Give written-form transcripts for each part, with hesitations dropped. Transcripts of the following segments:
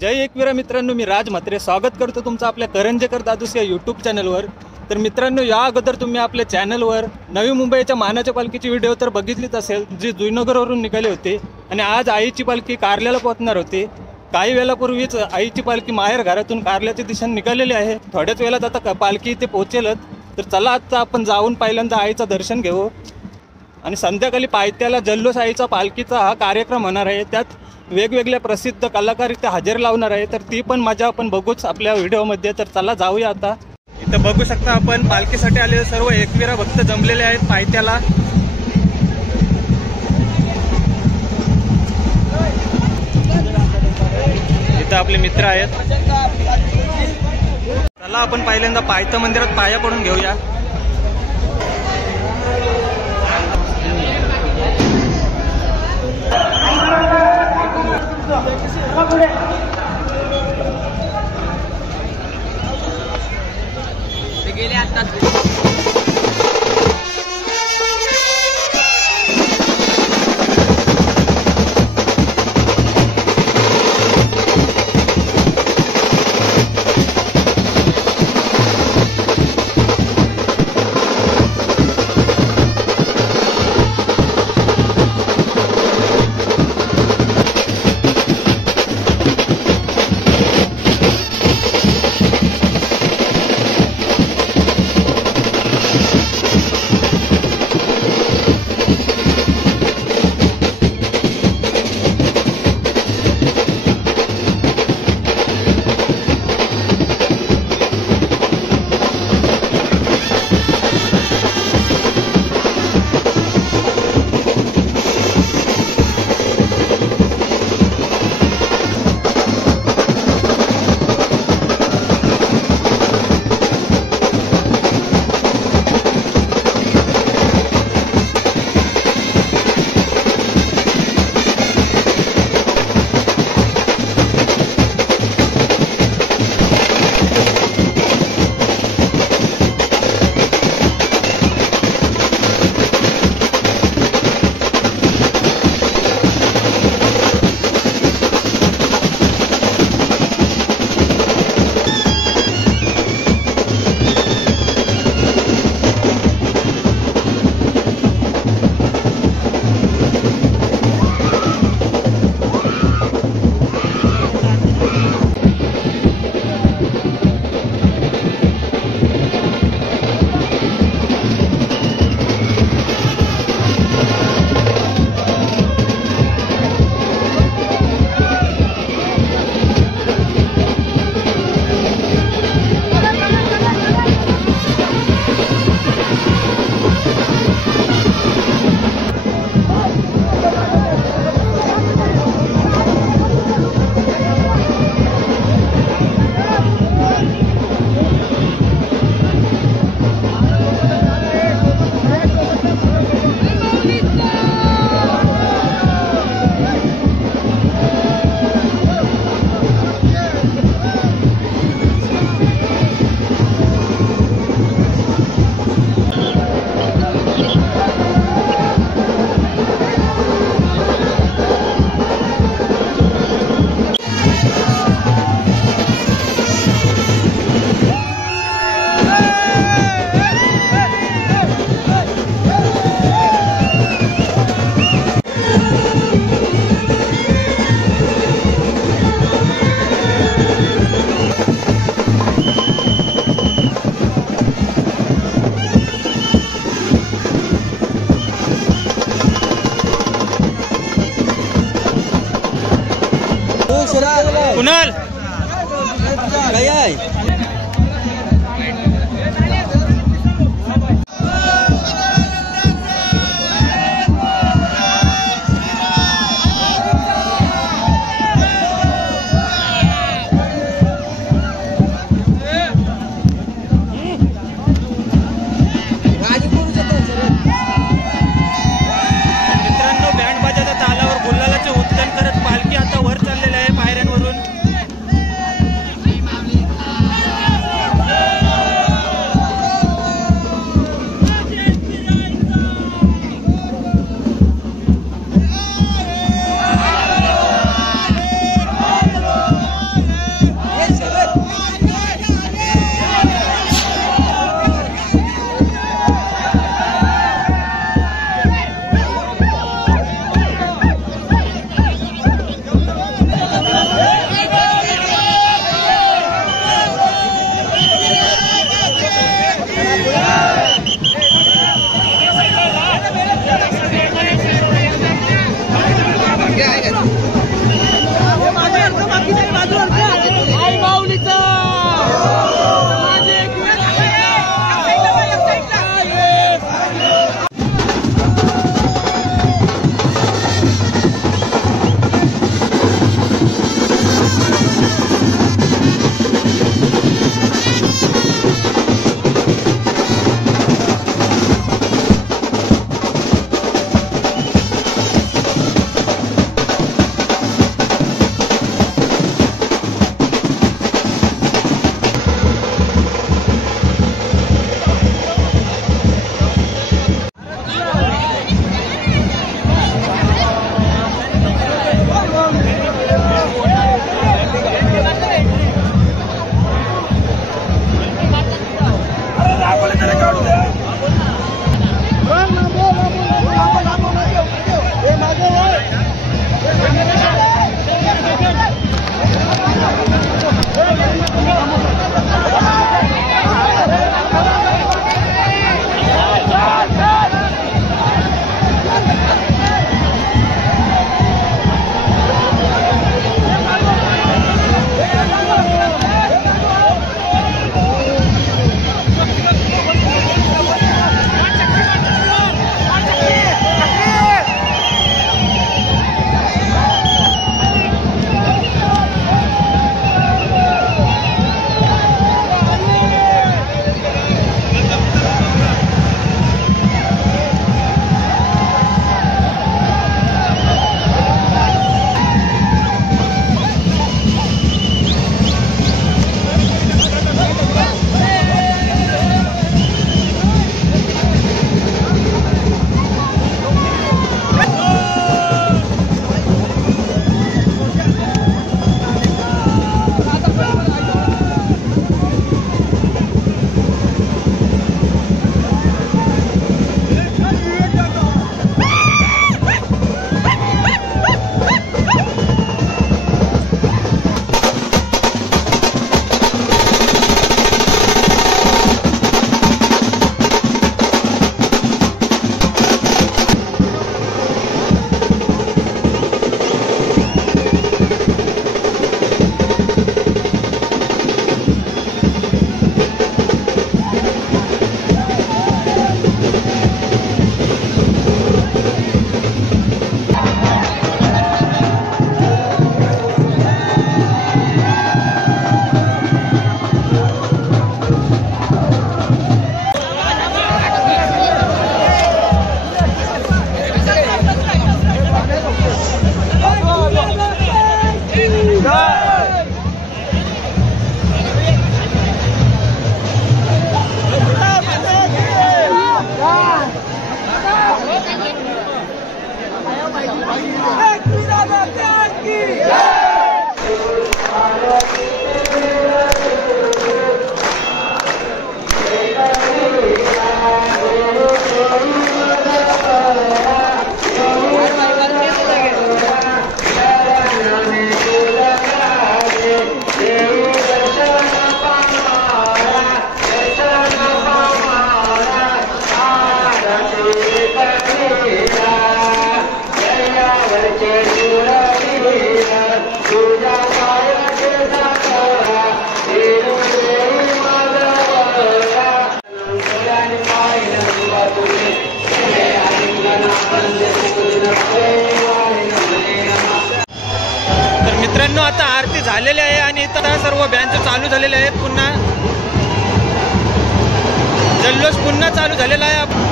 जय एकवीरा मित्रांनो, मी राज म्हात्रे स्वागत करतो तुमचं आपल्या करंजेकर दादूस या यूट्यूब चॅनलवर। तर मित्रांनो, या अगोदर तुम्ही आपल्या चॅनलवर नवी मुंबईच्या मानाच्या पालखीची व्हिडिओ तर बघितलीच असेल, जी जुईनगरवरून निघाली होती आणि आज आईची पालखी कारल्याला पोहोचणार होती। काही वेळापूर्वीच आईची पालखी माहेर घरातून कारल्याच्या दिशेने निघालेली आहे। थोड्याच वेळात आता पालखी इथे पोहोचेलच। तर चला आता आपण जाऊन पहिल्यांदा आईचं दर्शन घेऊ आणि संध्याकाळी पायथ्याला जल्लोष आईचा पालखीचा हा कार्यक्रम होणार आहे। त्यात वेगवेगळ्या प्रसिद्ध कलाकार इथे हजेरी लावणार आहे। तर ती पण मजा आपण बघूच आपल्या व्हिडिओमध्ये। तर चला जाऊया आता। इथं बघू शकता आपण पालखीसाठी आलेले सर्व एकवीरा भक्त जमलेले आहेत पायथ्याला। इथं आपले मित्र आहेत। चला आपण पहिल्यांदा पायथा मंदिरात पाया पडून घेऊया। गेले आता कुणाल काय आहे पालखी आता वर चाललेली आहे पायऱ्यांवरून। तर मित्रांनो आता आरती झालेली आहे आणि इतर सर्व बँड चालू झालेले आहेत. पुन्हा जल्लोष पुन्हा चालू झालेला आहे.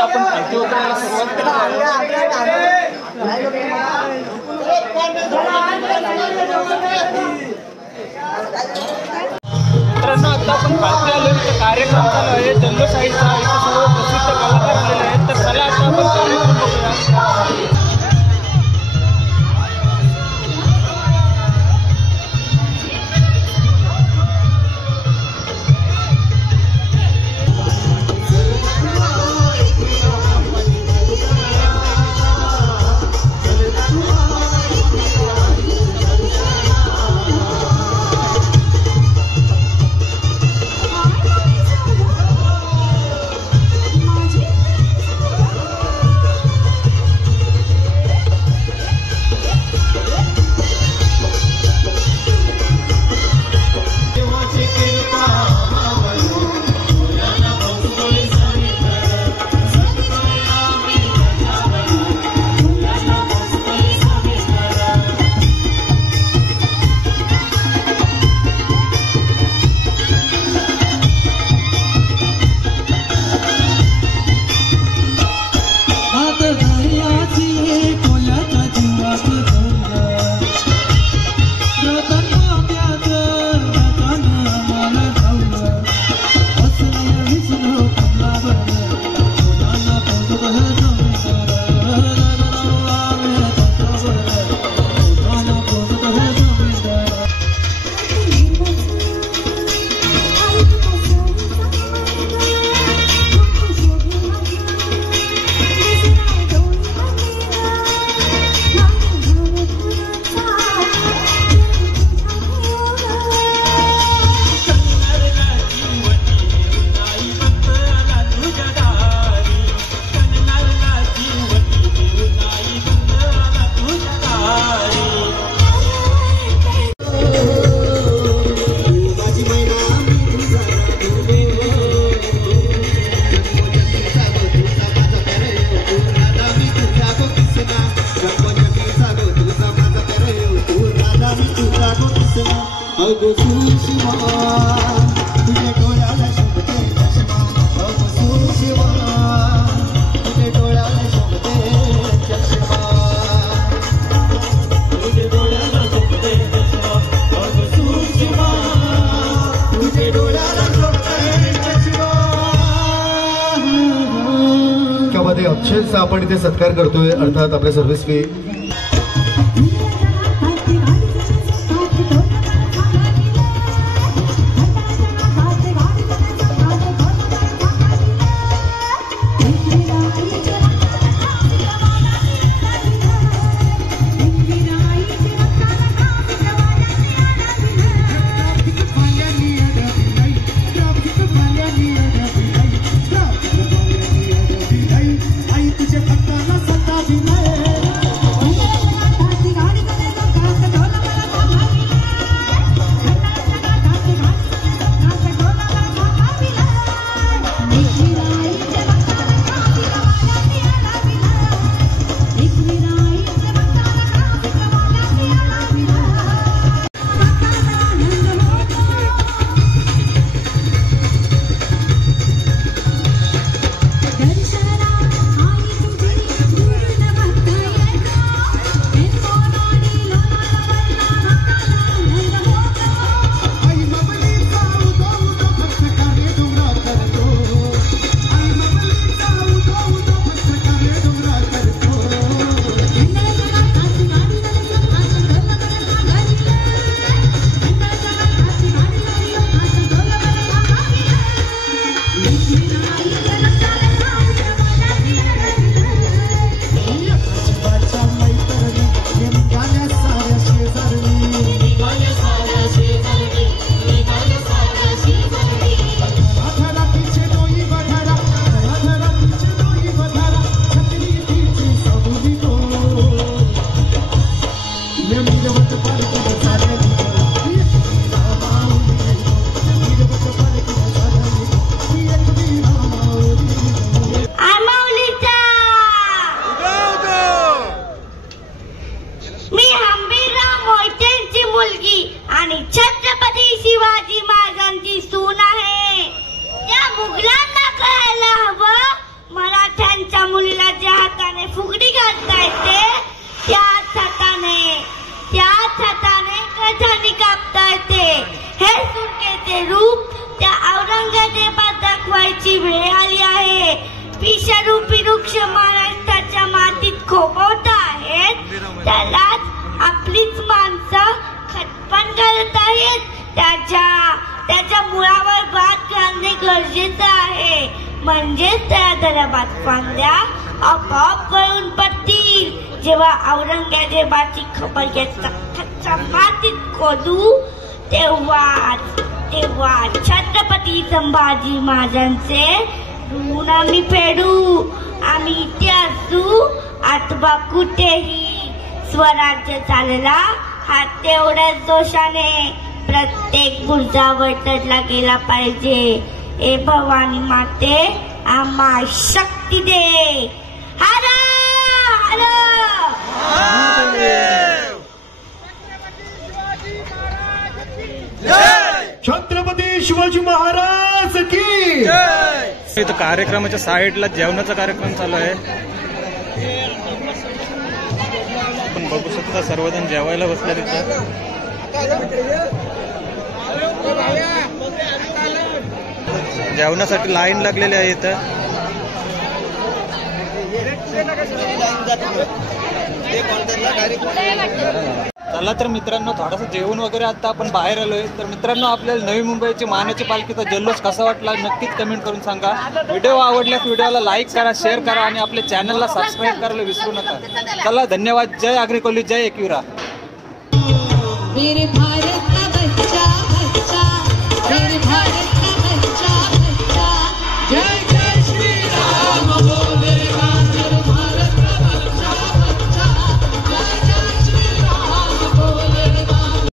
आपण खालती उतरायला सुरुवात मित्रांनो आता आपण खालती आलो. इथं कार्यक्रम चालू आहे जल्लोषाहीचा. इथं सर्व प्रसिद्ध कलाकार आलेले आहेत. तर चला आता आपण कार्यक्रम बघूया. अक्षरशः आपण इथे सत्कार करतोय. अर्थात आपल्या सर्व्हिस फी वृक्ष महाराष्ट्राच्या मातीत खोपवत आहेत त्यालाच आपलीच माणसं खतपान करत आहेत. त्याच्या मुळावर भात घालणे गरजेचं आहे, म्हणजेच त्या दराबात फांद्या आपोआप गळून पडतील. जेव्हा औरंगजेबाची खबर घेतला मातीत खोदू तेव्हा छत्रपती संभाजी महाराजांचे ऋण आम्ही फेडू. आम्ही इथे असू अथवा कुठेही स्वराज्य चालला हा तेवढ्याच दोषाने प्रत्येक बुरजावर चढला गेला पाहिजे. ए भवानी माते आम्हा शक्ती दे. हर हर छत्रपती शिवाजी महाराज की इथं कार्यक्रमाच्या साईडला जेवणाचा कार्यक्रम चालू आहे. आपण बघू शकता सर्वजण जेवायला बसले तिथं. जेवणासाठी लाईन लागलेली आहे इथं. चला तर मित्रांनो, थोडंसं जेवण वगैरे आता आपण बाहेर आलोय. तर मित्रांनो, आपल्याला नवी मुंबईची मानाची पालखीचा जल्लोष कसा वाटला नक्कीच कमेंट करून सांगा. व्हिडिओ आवडल्यास व्हिडिओला लाईक करा, शेअर करा आणि आपल्या चॅनलला सबस्क्राईब करायला विसरू नका. चला, धन्यवाद. जय आग्री कोल्ही, जय एकविरा.